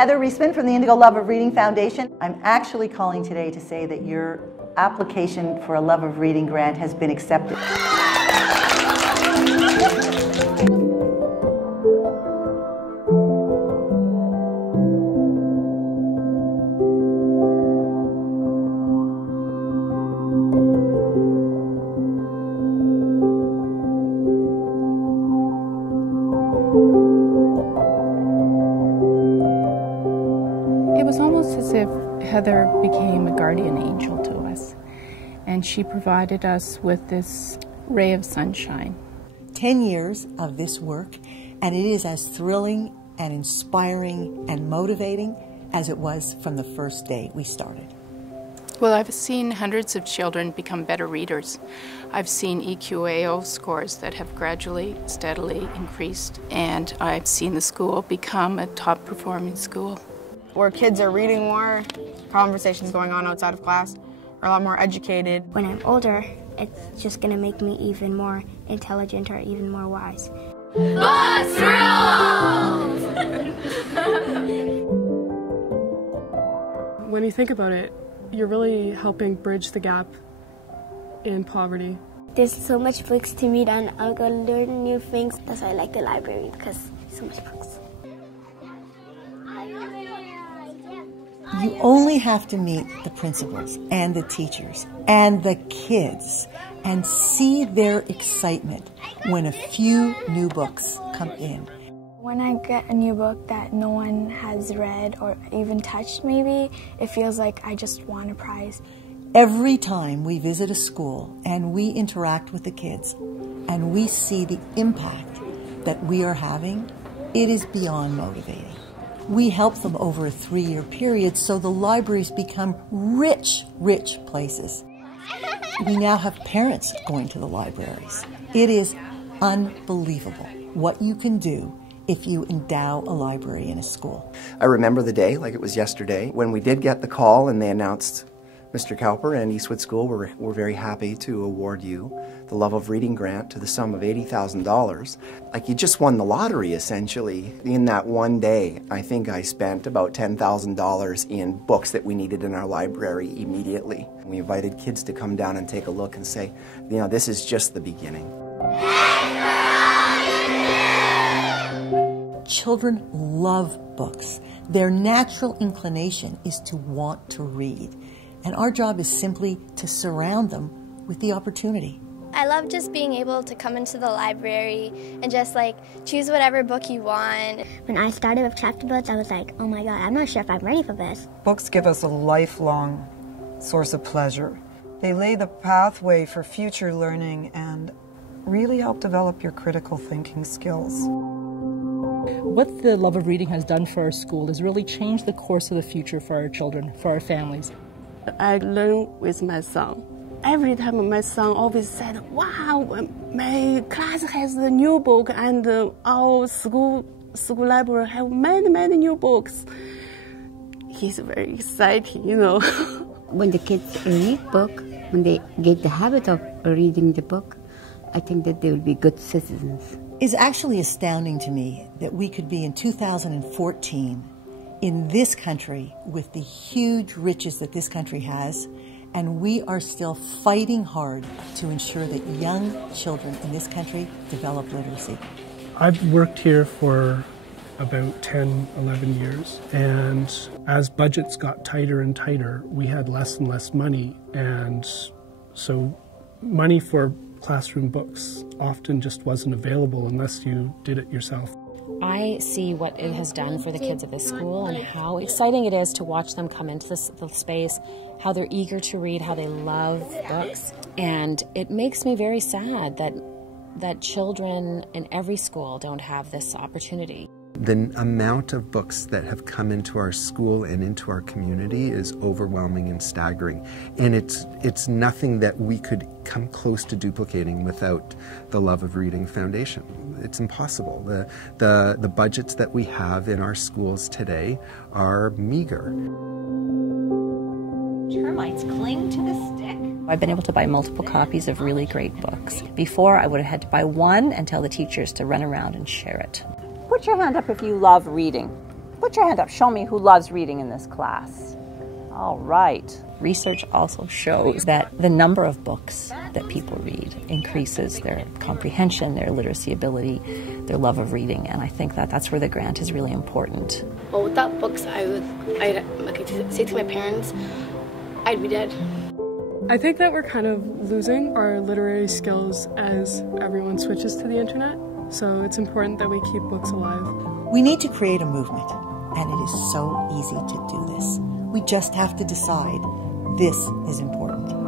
Heather Reisman from the Indigo Love of Reading Foundation. I'm actually calling today to say that your application for a Love of Reading grant has been accepted. It was almost as if Heather became a guardian angel to us, and she provided us with this ray of sunshine. 10 years of this work, and it is as thrilling and inspiring and motivating as it was from the first day we started. Well, I've seen hundreds of children become better readers. I've seen EQAO scores that have gradually, steadily increased, and I've seen the school become a top-performing school. Where kids are reading more, conversations going on outside of class, are a lot more educated. When I'm older, it's just going to make me even more intelligent or even more wise. Books rules! When you think about it, you're really helping bridge the gap in poverty. There's so much books to read and I'll go learn new things. That's why I like the library, because there's so much books. You only have to meet the principals and the teachers and the kids and see their excitement when a few new books come in. When I get a new book that no one has read or even touched maybe, it feels like I just won a prize. Every time we visit a school and we interact with the kids and we see the impact that we are having, it is beyond motivating. We help them over a 3-year period so the libraries become rich, rich places. We now have parents going to the libraries. It is unbelievable what you can do if you endow a library in a school. I remember the day like it was yesterday when we did get the call and they announced Mr. Cowper and Eastwood School were very happy to award you the Love of Reading grant to the sum of $80,000. Like you just won the lottery essentially. In that one day, I think I spent about $10,000 in books that we needed in our library immediately. We invited kids to come down and take a look and say, you know, this is just the beginning. Children love books. Their natural inclination is to want to read. And our job is simply to surround them with the opportunity. I love just being able to come into the library and just like choose whatever book you want. When I started with chapter books, I was like, oh my God, I'm not sure if I'm ready for this. Books give us a lifelong source of pleasure. They lay the pathway for future learning and really help develop your critical thinking skills. What the Love of Reading has done for our school is really changed the course of the future for our children, for our families. I learn with my son. Every time my son always said, wow, my class has a new book and our school library have many new books. He's very excited, you know. When the kids read book, when they get the habit of reading the book, I think that they will be good citizens. It's actually astounding to me that we could be in 2014 in this country with the huge riches that this country has, and we are still fighting hard to ensure that young children in this country develop literacy. I've worked here for about 10, 11 years, and as budgets got tighter and tighter, we had less and less money, and so money for classroom books often just wasn't available unless you did it yourself. I see what it has done for the kids at this school and how exciting it is to watch them come into the space, how they're eager to read, how they love books. And it makes me very sad that children in every school don't have this opportunity. The amount of books that have come into our school and into our community is overwhelming and staggering. And it's nothing that we could come close to duplicating without the Love of Reading Foundation. It's impossible. The budgets that we have in our schools today are meager. Termites cling to the stick. I've been able to buy multiple copies of really great books. Before, I would have had to buy one and tell the teachers to run around and share it. Put your hand up if you love reading. Put your hand up. Show me who loves reading in this class. All right. Research also shows that the number of books that people read increases their comprehension, their literacy ability, their love of reading, and I think that that's where the grant is really important. Well, without books, I'd say to my parents, I'd be dead. I think that we're kind of losing our literary skills as everyone switches to the internet, so it's important that we keep books alive. We need to create a movement, and it is so easy to do this. We just have to decide this is important.